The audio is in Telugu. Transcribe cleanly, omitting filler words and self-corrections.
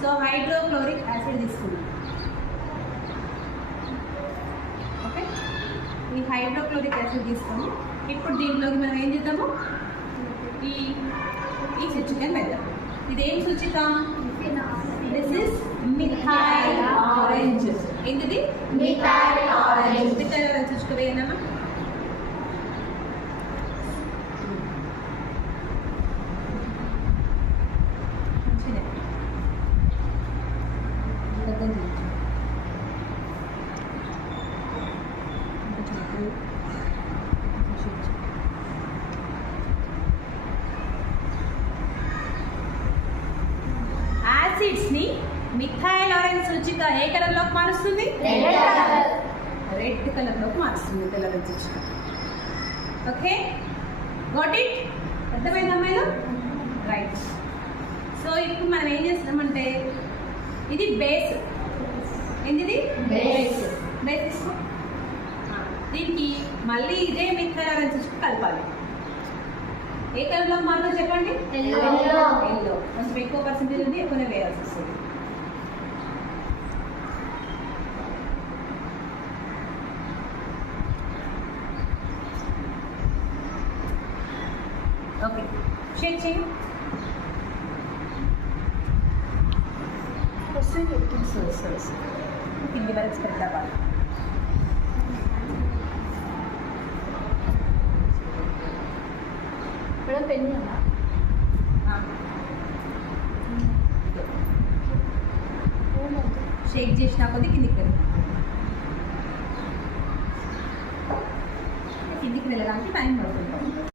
సో హైడ్రోక్లోరిక్ యాసిడ్ తీసుకున్నాం. ఓకే, ఈ హైడ్రోక్లోరిక్ యాసిడ్ తీసుకొని ఇప్పుడు దీంట్లోకి మనం ఏం చేద్దాము, ఈ సూచికను పెడదాం. ఇదేం సూచిక? This is methyl orange. ఏంటిది? Methyl orange. మిథైల్ ఆరెంజ్ సూచిక వేయనమ్మా. యాసిడ్స్ ని మిథైల్ ఆరెంజ్ సూచిక ఏ కలర్ లోకి మారుస్తుంది? రెడ్ కలర్ లోకి మారుస్తుంది మిథైల్ ఆరెంజ్ సూచిక. Okay, got it? అర్థమైంది అమ్మాయిలు? రైట్. సో ఇప్పుడు మనం ఏం చేస్తున్నామంటే ఇది బేస్. ఏంటిది? బేస్. బేస్. దీనికి మళ్ళీ ఇదే మిథైల్ ఆరెంజ్ సూచిక కలపాలి. ఏ కలర్లో మారుతుంది చెప్పండి? ఎల్లో. కొంచెం ఎక్కువ పర్సెంటేజ్ ఉంది, ఎక్కువనే వేయాల్సి వస్తుంది. ఓకే, షేక్ చేయండి. కింది వరకు స్ప్రెడ్ అవ్వాలి. పెన్ను షేక్ చేసినా కొద్ది కిందికి వెళ్ళడానికి టైం పడుతుంది.